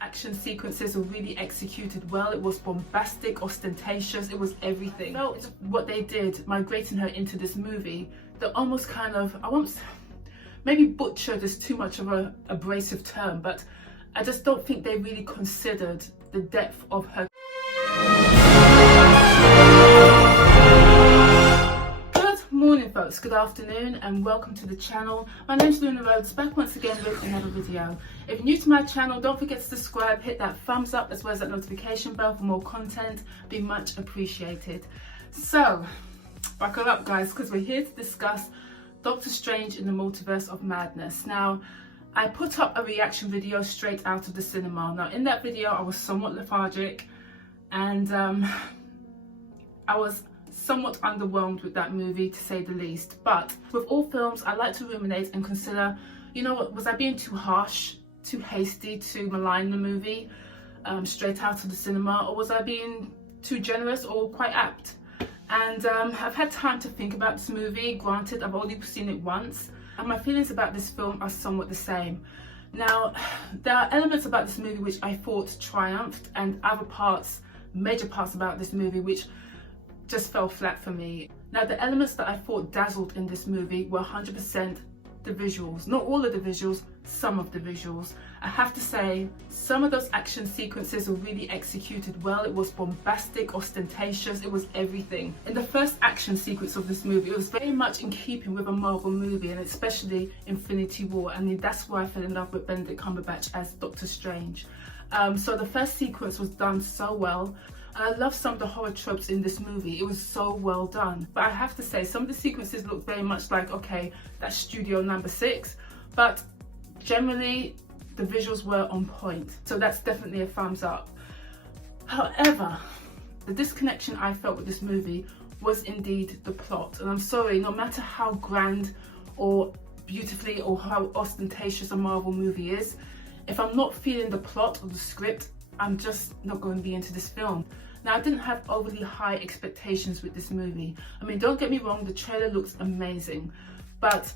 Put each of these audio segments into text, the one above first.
action sequences were really executed well. It was bombastic, ostentatious, it was everything. I felt what they did migrating her into this movie, that almost kind of, I won't, maybe butchered is too much of an abrasive term, but I just don't think they really considered the depth of her. Morning folks, good afternoon and welcome to the channel. My name's Luna Rhodes, back once again with another video. If you're new to my channel, don't forget to subscribe, hit that thumbs up as well as that notification bell for more content. Be much appreciated. So buckle up guys, because we're here to discuss Doctor Strange in the Multiverse of Madness. Now I put up a reaction video straight out of the cinema. Now in that video I was somewhat lethargic and I was somewhat underwhelmed with that movie, to say the least. But with all films, I like to ruminate and consider, you know what, was I being too harsh, too hasty to malign the movie straight out of the cinema, or was I being too generous or quite apt? And I've had time to think about this movie. Granted, I've only seen it once, and my feelings about this film are somewhat the same. Now, there are elements about this movie which I thought triumphed, and other parts, major parts about this movie, which just fell flat for me. Now the elements that I thought dazzled in this movie were 100% the visuals. Not all of the visuals, some of the visuals. I have to say, some of those action sequences were really executed well. It was bombastic, ostentatious, it was everything. In the first action sequence of this movie, it was very much in keeping with a Marvel movie, and especially Infinity War. I mean, that's why I fell in love with Benedict Cumberbatch as Doctor Strange. So the first sequence was done so well. I love some of the horror tropes in this movie. It was so well done. But I have to say, some of the sequences look very much like, okay, that's Studio Number 6. But generally, the visuals were on point. So that's definitely a thumbs up. However, the disconnection I felt with this movie was indeed the plot. And I'm sorry, no matter how grand or beautifully or how ostentatious a Marvel movie is, if I'm not feeling the plot or the script, I'm just not going to be into this film. Now, I didn't have overly high expectations with this movie. I mean, don't get me wrong, the trailer looks amazing, but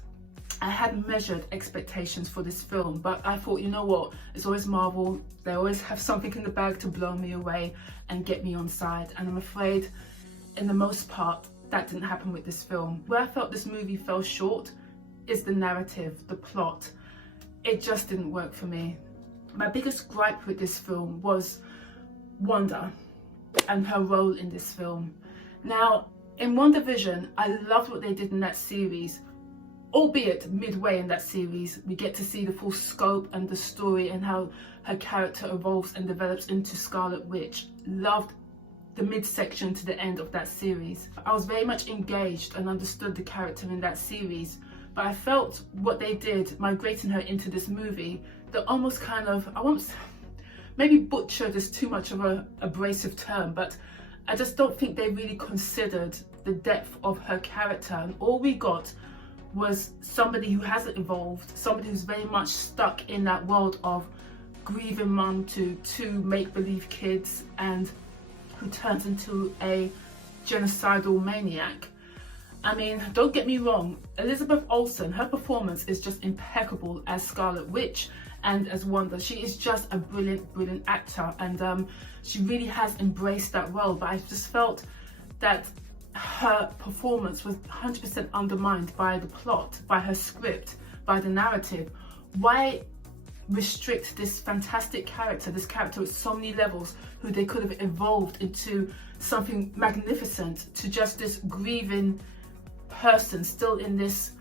I had measured expectations for this film. But I thought, you know what, it's always Marvel, they always have something in the bag to blow me away and get me on side. And I'm afraid, in the most part, that didn't happen with this film. Where I felt this movie fell short is the narrative, the plot. It just didn't work for me. My biggest gripe with this film was Wanda and her role in this film. Now, in WandaVision, I loved what they did in that series. Albeit midway in that series, we get to see the full scope and the story and how her character evolves and develops into Scarlet Witch. Loved the midsection to the end of that series. I was very much engaged and understood the character in that series. But I felt what they did migrating her into this movie, that almost kind of, I won't, maybe butchered is too much of an abrasive term, but I just don't think they really considered the depth of her character. And all we got was somebody who hasn't evolved, somebody who's very much stuck in that world of grieving mum to two make-believe kids, and who turns into a genocidal maniac. I mean, don't get me wrong, Elizabeth Olsen, her performance is just impeccable as Scarlet Witch and as Wanda. She is just a brilliant, brilliant actor, and she really has embraced that role. But I just felt that her performance was 100% undermined by the plot, by her script, by the narrative. Why restrict this fantastic character, this character with so many levels, who they could have evolved into something magnificent, to just this grieving person still in this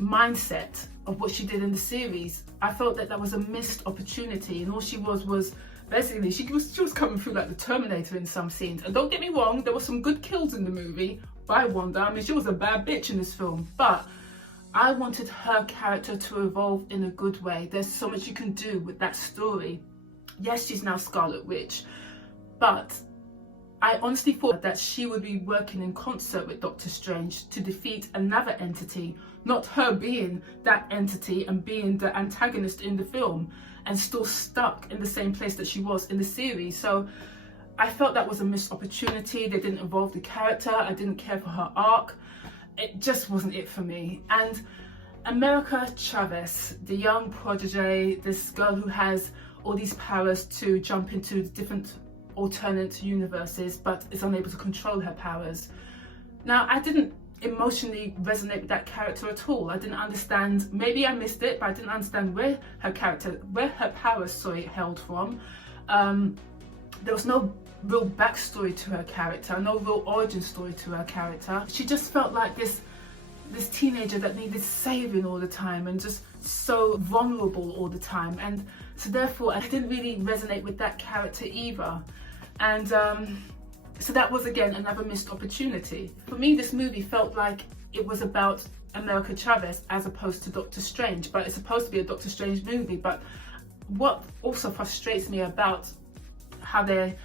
mindset of what she did in the series? I felt that that was a missed opportunity, and all she was basically, she was coming through like the Terminator in some scenes. And don't get me wrong, there were some good kills in the movie by Wanda. I mean, she was a bad bitch in this film, but I wanted her character to evolve in a good way. There's so much you can do with that story. Yes, she's now Scarlet Witch, but I honestly thought that she would be working in concert with Doctor Strange to defeat another entity, not her being that entity and being the antagonist in the film and still stuck in the same place that she was in the series. So I felt that was a missed opportunity. They didn't evolve the character. I didn't care for her arc. It just wasn't it for me. And America Chavez, the young protege, this girl who has all these powers to jump into different alternate universes, but is unable to control her powers. Now, I didn't emotionally resonate with that character at all. I didn't understand, maybe I missed it, but I didn't understand where her powers, held from. There was no real backstory to her character, no real origin story to her character. She just felt like this teenager that needed saving all the time and just so vulnerable all the time, and so therefore I didn't really resonate with that character either. And so that was again another missed opportunity. For me, this movie felt like it was about America Chavez as opposed to Doctor Strange, but it's supposed to be a Doctor Strange movie. But what also frustrates me about how they're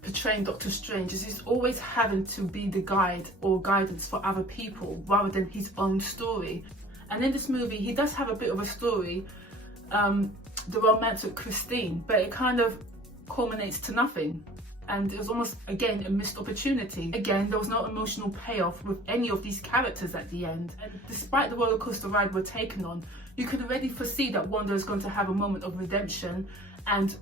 portraying Doctor Strange is he's always having to be the guide or guidance for other people rather than his own story. And in this movie, he does have a bit of a story, the romance with Christine, but it kind of culminates to nothing. And it was almost, again, a missed opportunity. Again, there was no emotional payoff with any of these characters at the end. And despite the roller coaster ride we're taking on, you could already foresee that Wanda is going to have a moment of redemption and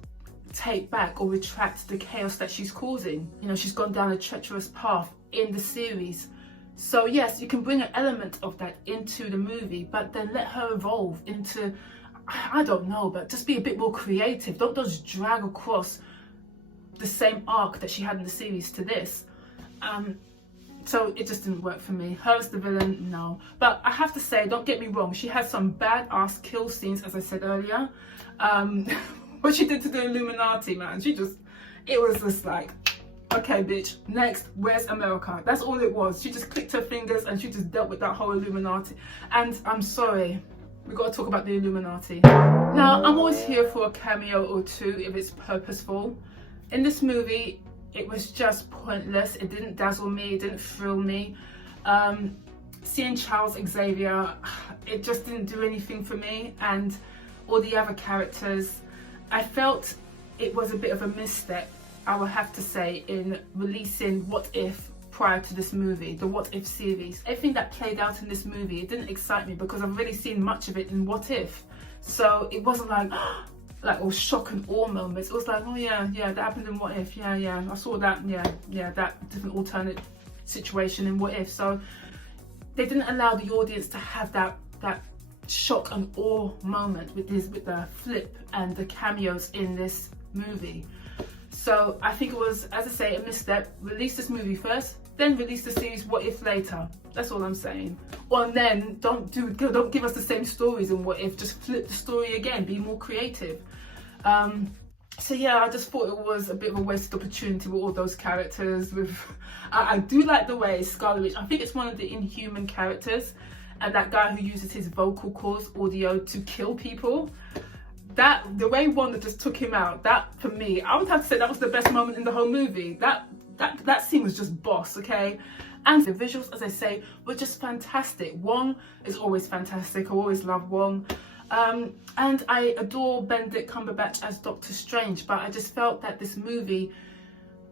take back or retract the chaos that she's causing. You know, she's gone down a treacherous path in the series. So yes, you can bring an element of that into the movie, but then let her evolve into, I don't know, but just be a bit more creative. Don't just drag across the same arc that she had in the series to this. So it just didn't work for me. Her as the villain, no. But I have to say, don't get me wrong, she had some badass kill scenes, as I said earlier. What she did to the Illuminati, man, it was just like, okay bitch, next, where's America? That's all it was. She just clicked her fingers and she just dealt with that whole Illuminati. And I'm sorry, we got to talk about the Illuminati. Now, I'm always here for a cameo or two if it's purposeful. In this movie, it was just pointless. It didn't dazzle me, it didn't thrill me. Seeing Charles Xavier, it just didn't do anything for me. And all the other characters, I felt it was a bit of a misstep, I would have to say, in releasing What If prior to this movie, the What If series. Everything that played out in this movie, it didn't excite me because I've already seen much of it in What If. So it wasn't like all shock and awe moments. It was like, oh yeah, that happened in What If, yeah, I saw that, yeah, that different alternate situation in What If. So they didn't allow the audience to have that shock and awe moment with the flip and the cameos in this movie. So I think it was, as I say, a misstep. Release this movie first, then release the series What If later. That's all I'm saying. Or then don't give us the same stories in What If. Just flip the story again. Be more creative. So yeah, I just thought it was a bit of a wasted opportunity with all those characters. I do like the way Scarlet Witch, I think it's one of the Inhuman characters, and that guy who uses his vocal cords audio to kill people. The way Wanda just took him out, that for me, I would have to say that was the best moment in the whole movie. That scene was just boss, okay? And the visuals, as I say, were just fantastic. Wong is always fantastic. I always love Wong. And I adore Benedict Cumberbatch as Doctor Strange, but I just felt that this movie,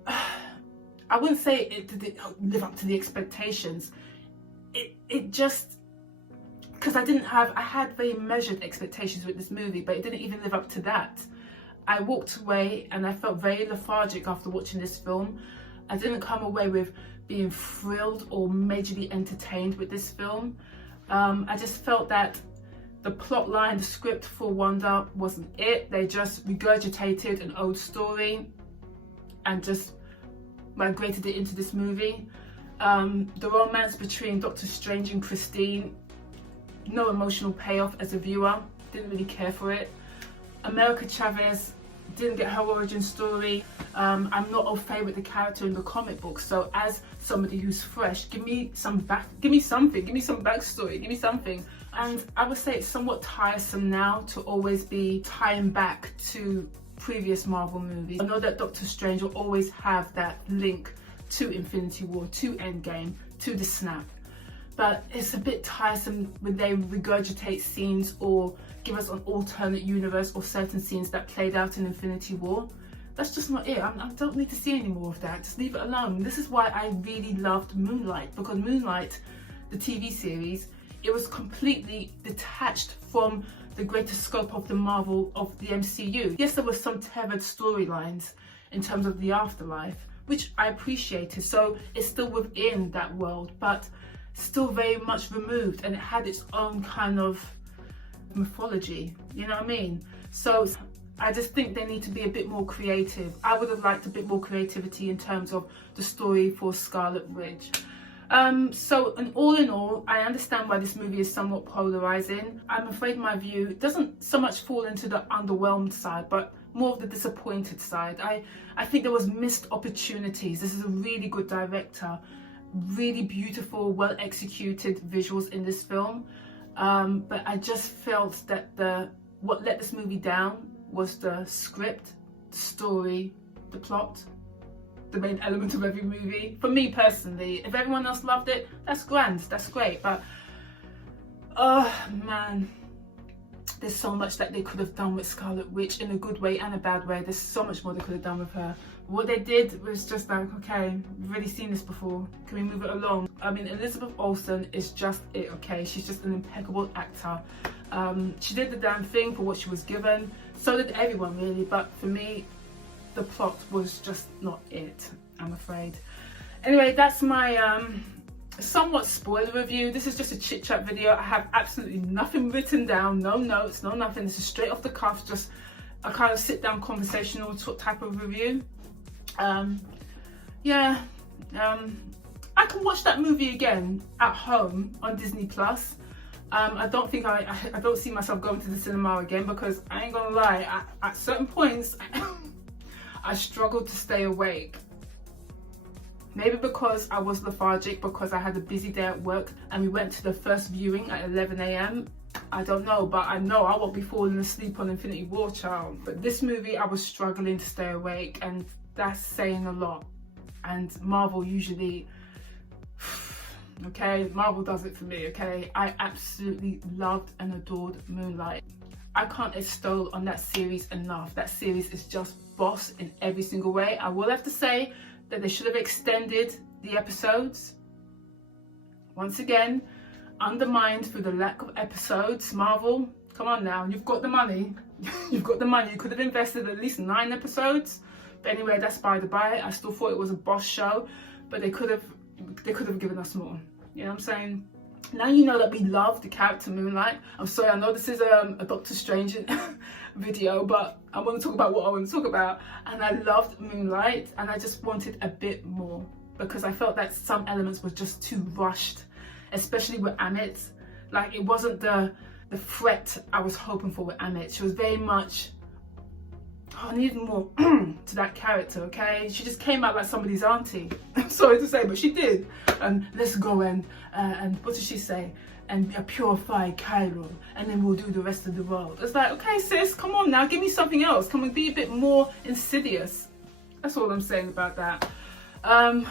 I wouldn't say it didn't live up to the expectations. It just, because I had very measured expectations with this movie, but it didn't even live up to that. I walked away and I felt very lethargic after watching this film. I didn't come away with being thrilled or majorly entertained with this film. I just felt that the plot line, the script for Wanda wasn't it. They just regurgitated an old story and just migrated it into this movie. The romance between Doctor Strange and Christine, no emotional payoff as a viewer, didn't really care for it. America Chavez, didn't get her origin story. I'm not au fait with the character in the comic book, so as somebody who's fresh, give me some backstory, give me something. And I would say it's somewhat tiresome now to always be tying back to previous Marvel movies. I know that Doctor Strange will always have that link to Infinity War, to Endgame, to the snap. But it's a bit tiresome when they regurgitate scenes or give us an alternate universe or certain scenes that played out in Infinity War. That's just not it. I don't need to see any more of that. Just leave it alone. This is why I really loved Moonlight, because Moonlight, the TV series, it was completely detached from the greater scope of the MCU. Yes, there were some tethered storylines in terms of the afterlife, which I appreciated. So it's still within that world, but still very much removed, and it had its own kind of mythology, you know what I mean? So I just think they need to be a bit more creative. I would have liked a bit more creativity in terms of the story for Scarlet Witch. So in all, I understand why this movie is somewhat polarizing. I'm afraid my view doesn't so much fall into the underwhelmed side, but more of the disappointed side. I think there was missed opportunities. This is a really good director, really beautiful, well executed visuals in this film. But I just felt that what let this movie down was the script, the story, the plot, the main element of every movie. For me personally, if everyone else loved it, that's grand, that's great. But oh man, there's so much that they could have done with Scarlet Witch, in a good way and a bad way. There's so much more they could have done with her. What they did was just like, okay, we've already seen this before, can we move it along? I mean, Elizabeth Olsen is just it, okay? She's just an impeccable actor. She did the damn thing for what she was given. So did everyone really, but for me, the plot was just not it, I'm afraid. Anyway, that's my somewhat spoiler review. This is just a chit chat video. I have absolutely nothing written down, no notes, no nothing. This is straight off the cuff, just a kind of sit down conversational type of review. I can watch that movie again at home on Disney Plus. I don't think I don't see myself going to the cinema again, because I ain't gonna lie, at certain points I struggled to stay awake. Maybe because I was lethargic, because I had a busy day at work and we went to the first viewing at 11 AM. I don't know, but I know I won't be falling asleep on Infinity War, child. But this movie, I was struggling to stay awake, and that's saying a lot. And Marvel usually, okay, Marvel does it for me, okay? I absolutely loved and adored Moonlight. I can't extol on that series enough. That series is just boss in every single way. I will have to say that they should have extended the episodes. Once again, undermined through the lack of episodes. Marvel, come on now, you've got the money. You've got the money. You could have invested at least 9 episodes. But anyway, that's by the by. I still thought it was a boss show, but they could have given us more. You know what I'm saying? Now you know that we love the character Moonlight. I'm sorry, I know this is a Doctor Strange video, but I want to talk about what I want to talk about. And I loved Moonlight, and I just wanted a bit more, because I felt that some elements were just too rushed, especially with Amit. Like, it wasn't the threat I was hoping for with Amit. She was very much, I needed more to that character, okay? She just came out like somebody's auntie. I'm sorry to say, but she did. And let's go and what did she say? And purify Cairo, and then we'll do the rest of the world. It's like, okay, sis, come on now, give me something else. Can we be a bit more insidious? That's all I'm saying about that.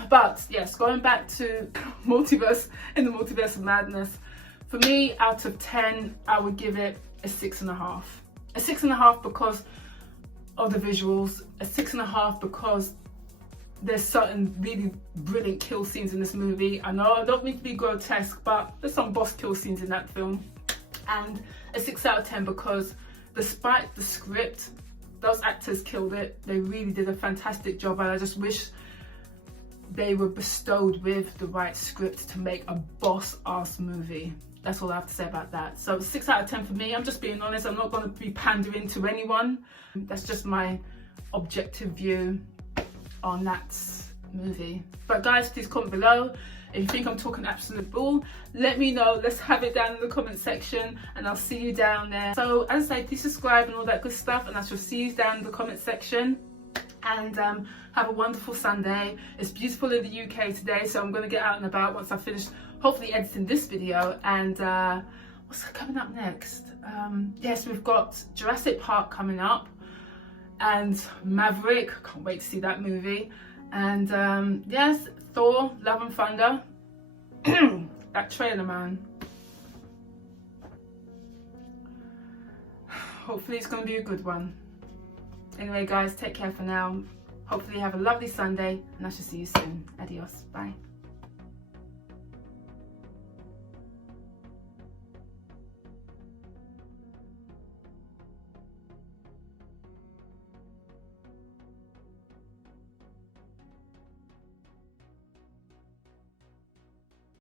But yes, going back to Multiverse, in the Multiverse of Madness, for me, out of 10, I would give it a 6.5. A 6.5 because of the visuals, a 6.5 because there's certain really brilliant kill scenes in this movie. I know I don't mean to be grotesque, but there's some boss kill scenes in that film. And a 6 out of 10 because despite the script, those actors killed it. They really did a fantastic job, and I just wish they were bestowed with the right script to make a boss-ass movie. That's all I have to say about that. So 6 out of 10 for me. I'm just being honest. I'm not going to be pandering to anyone. That's just my objective view on that movie. But guys, please comment below if you think I'm talking absolute bull. Let me know. Let's have it down in the comment section, and I'll see you down there. So as I say, please subscribe and all that good stuff, and I shall see you down in the comment section. And have a wonderful Sunday. It's beautiful in the UK today, so I'm going to get out and about once I finish hopefully editing this video. And what's coming up next? Yes, we've got Jurassic Park coming up, and Maverick, can't wait to see that movie. And yes, Thor, Love and Thunder. That trailer, man. Hopefully it's going to be a good one. Anyway guys, take care for now. Hopefully you have a lovely Sunday, and I shall see you soon. Adios. Bye.